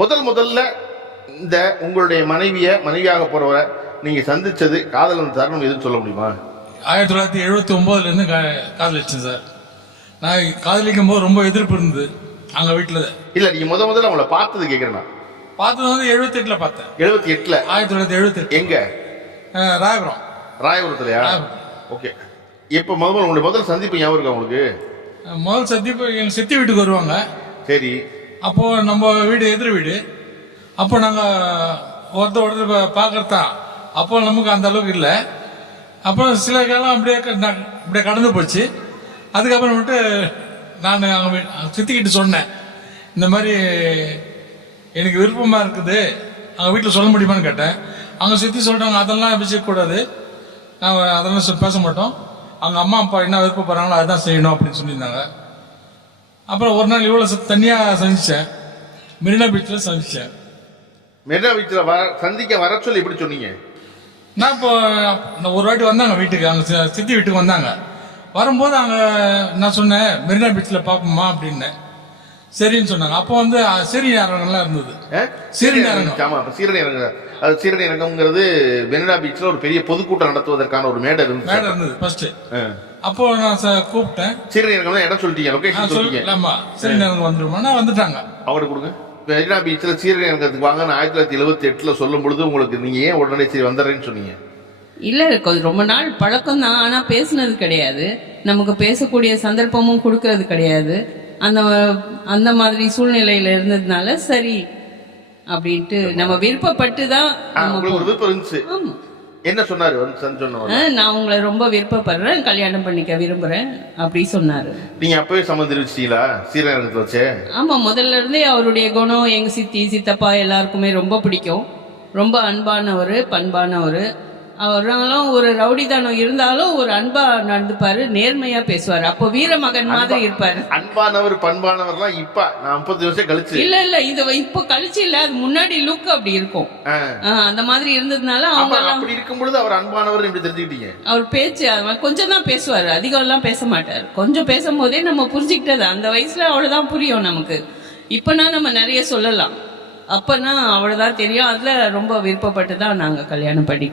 முதல்ல இந்த உங்களுடைய மனைவியாக போறவரை நீங்க சந்திச்சது காதல் தருணம் எதுன்னு சொல்ல முடியுமா? 1979 காதலிச்சேன் சார். நான் காதலிக்கும் போது ரொம்ப எதிர்ப்பு இருந்தது அங்க வீட்டுல. இல்ல நீங்க முதல்ல உங்களை பார்த்தது கேக்குறேன். பார்த்தது வந்து 78 பார்த்தேன். 78 1978 எங்க? ராயபுரத்துலயா? ஓகே. இப்ப உங்களுடைய முதல் சந்திப்பு ஞாபகம் இருக்கா உங்களுக்கு? முதல் சந்திப்பு எங்க சித்தி வீட்டுக்கு வருவாங்க. சரி. அப்போ நம்ம வீடு எதிர் வீடு. அப்போ நாங்க ஒருத்தர் பாக்குறதா அப்போ நமக்கு அந்த அளவுக்கு இல்லை. அப்புறம் சில காலம் அப்படியே கடந்து போச்சு. அதுக்கப்புறம் விட்டு நான் அவங்க சித்திக்கிட்டு சொன்னேன், இந்த மாதிரி எனக்கு விருப்பமா இருக்குது, அவங்க வீட்டில் சொல்ல முடியுமான்னு கேட்டேன். அவங்க சித்தி சொல்றாங்க, அதெல்லாம் வச்சுக்கூடாது, நாங்கள் அதெல்லாம் பேச மாட்டோம், அவங்க அம்மா அப்பா என்ன விருப்பப்படுறாங்களோ அதுதான் செய்யணும் அப்படின்னு சொல்லியிருந்தாங்க. அப்புறம் ஒரு நாள் இவ்வளோ தனியாக சந்திச்சேன், மெரினா பீச்சில் சந்திச்சேன். மெரினா பீச்சில் சந்திக்க வர சொல்லி எப்படி சொன்னீங்க? நான் இப்போ ஒரு வாட்டி வந்தாங்க வீட்டுக்கு, அவங்க சித்தி வீட்டுக்கு வந்தாங்க. வரும்போது அங்கே நான் சொன்னேன், மெரினா பீச்சில் பார்ப்போமா அப்படின்னு. சரின்னு சொன்னாங்க. அப்போ வந்து சீரணி அரங்கம்லாம் இருந்தது. சீரணி அரங்கம். சீரணி அரங்கம்ங்கிறது மெரினா பீச்சில் ஒரு பெரிய பொதுக்கூட்டம் நடத்துவதற்கான ஒரு மேடை இருந்தது ஃபர்ஸ்ட். அப்போ நான் கூப்பிட்டேன். சீரணி அரங்கம் இடம் சொல்லிட்டீங்க, லொகேஷன் சொல்லிட்டீங்க. ஆமா, சீரணி அரங்கம் வந்துருமா, வந்துட்டாங்க. அவங்கள்ட்ட கொடுங்க. மெரினா பீச்சில் சீரணி அரங்கத்துக்கு வாங்க 1978 சொல்லும் பொழுது உங்களுக்கு நீங்க ஏன் உடனே சரி வந்துடுறேன்னு சொன்னீங்க? இல்ல, ரொம்ப நாள் பழக்கம் தான், ஆனா பேசுனது கிடையாது, நமக்கு பேசக்கூடிய சந்தர்ப்பமும் கொடுக்கறது கிடையாது. அந்த மாதிரி சூழ்நிலையில இருந்ததுனால சரி அப்படின்ட்டு நம்ம விருப்பப்பட்டு தான். என்ன சொன்னாரு? நான் உங்களை ரொம்ப விருப்பப்படுறேன், கல்யாணம் பண்ணிக்க விரும்புறேன் அப்படி சொன்னாரு. நீங்க அப்பவே சம்மந்தம் தெரிவிச்சிட்டீங்களா சீரணத்தை வச்சு? ஆமா, முதல்ல இருந்தே அவருடைய குணம் எங்க சித்தி சித்தப்பா எல்லாருக்குமே ரொம்ப பிடிக்கும். ரொம்ப அன்பானவர், பண்பானவர். அவராலும் ஒரு ரவுடிதானம் இருந்தாலும் ஒரு அன்பா நடந்துப்பாரு, நேர்மையா பேசுவாரு. அப்போ வீரமகன் மாதிரி இருப்பாரு. அன்பானவர் பண்பானவர்லாம் இப்ப நான் 30 வருஷம் கழிச்சு இல்ல இது இப்போ கழிச்சு இல்ல, அது முன்னாடி லுக் அப்படி இருக்கும். அந்த மாதிரி இருந்ததுனால அவங்க அப்படி இருக்கும் பொழுது அவர் அன்பானவர் எப்படி தெரிஞ்சுக்கிட்டீங்க? அவர் பேச்சு கொஞ்சம் தான் பேசுவாரு, அதிகம் எல்லாம் பேச மாட்டாரு. கொஞ்சம் பேசும் போதே நம்ம புரிஞ்சுக்கிட்டது. அந்த வயசுல அவ்வளவுதான் புரியும் நமக்கு. இப்பனா நம்ம நிறைய சொல்லலாம், அப்பனா அவ்வளவுதான் தெரியும். அதுல ரொம்ப விருப்பப்பட்டு தான் நாங்க கல்யாணம் பண்ணிக்கிட்டோம்.